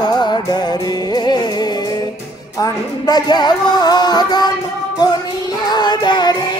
ಮಾತಾಡರೆ ಅಂಡಜವಾದನು ಕೊನಿಯಾದರೆ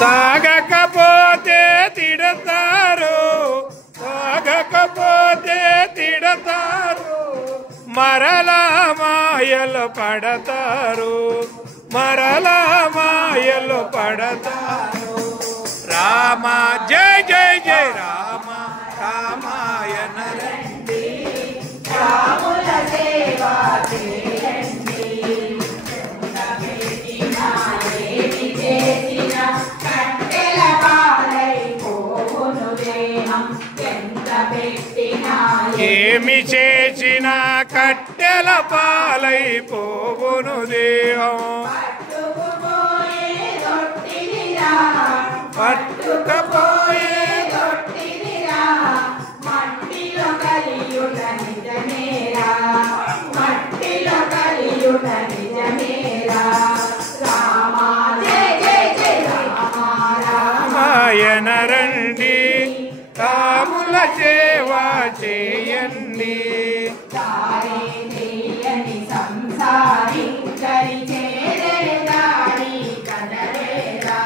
తాగకపోతే తిడతారు, తాగకపోతే తిడతారు, మరలా మాయలు పడతారు, మరలా మాయలు పడతారు. రామ జయ జయ జయ రామ రామాయణ రండి, రాముల సేవ చేయండి. ఏమి చేసిన కట్టెల పాలైపోవును దేహం, పట్టుకపోయే మట్టిలో కలియుట నిజమేరా, మట్టిలో కలియుట నిజమేరా. రామ జయ జయ జయ రామ రామాయణ రండి, రాముల సేవ చేయండి. దారి తెలియని సంసారి దరి చేరే దారి కదలేరా,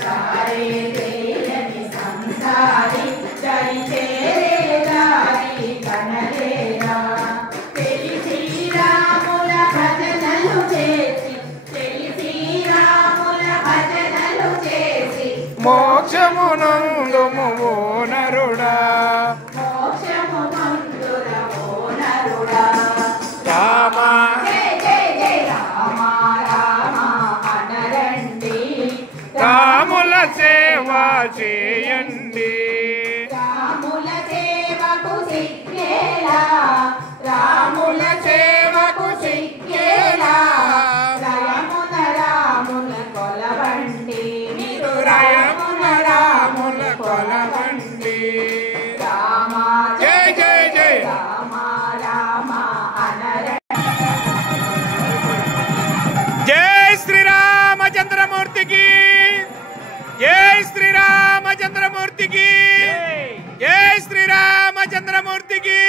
దారి తెలియని సంసారి దరి చేరే దారి కదలేరా. తెలిసి రాముల భజనలు చేసి, తెలిసి రాముల భజనలు చేసి మోక్షమునందుము ఓ నరుడా, మోక్షము నందురవో నరుడా. రామ జయ జయ జయ రామ రామ అనరండి, రాముల సేవ చేయండి. రాముల సేవకు సిగ్గేలా, రాముల సేవకు సిగ్గేలా. రయమున రాముల కొలవండి, మీరు రయమున రాముల కొలవండి. రామ జయ జయ జయ రామ రామ అనరండి. జై శ్రీరామచంద్రమూర్తికి, జై శ్రీరామచంద్రమూర్తికి, జై శ్రీరామచంద్రమూర్తికి.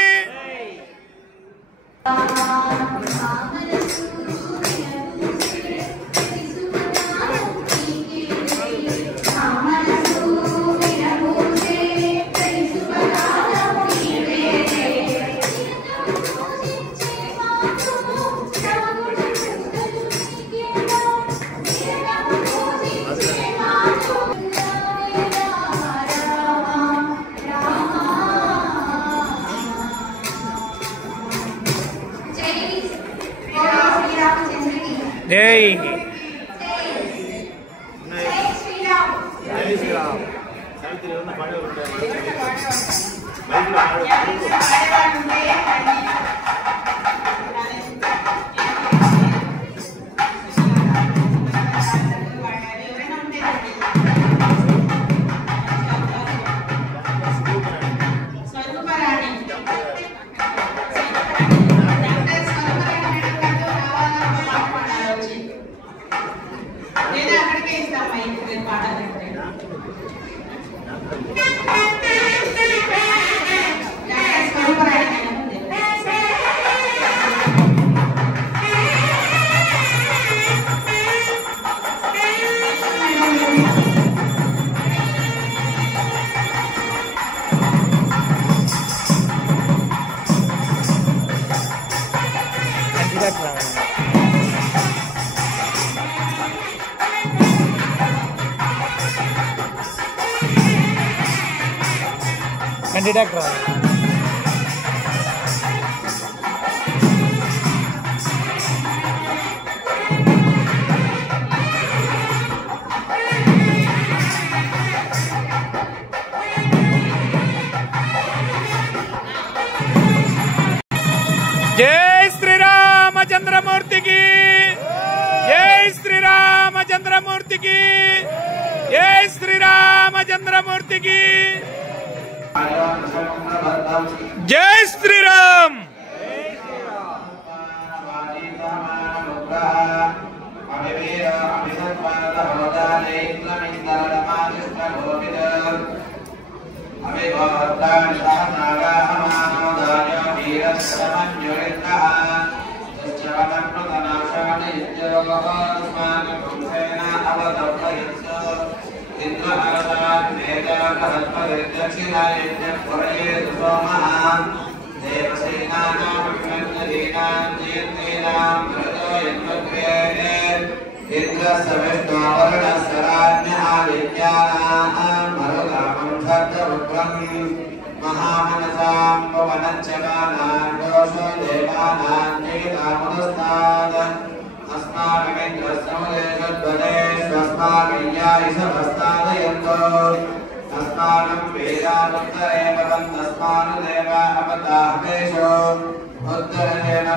జై जय श्री रामचंद्रमूर्ति की जय श्री रामचंद्रमूर्ति की जय श्री रामचंद्रमूर्ति की जय श्री राम महामनसां पवनच्चकानां दोषो देवानां निगितामुदस्तात् अस्माकमिन्द्रसमुदेशद्वदेष्वस्माकय्यायि समस्तादयन्तो अस्माकं वेदानुत्तरे भवन्तस्मानुदेव अपताहेषु उत्तरेण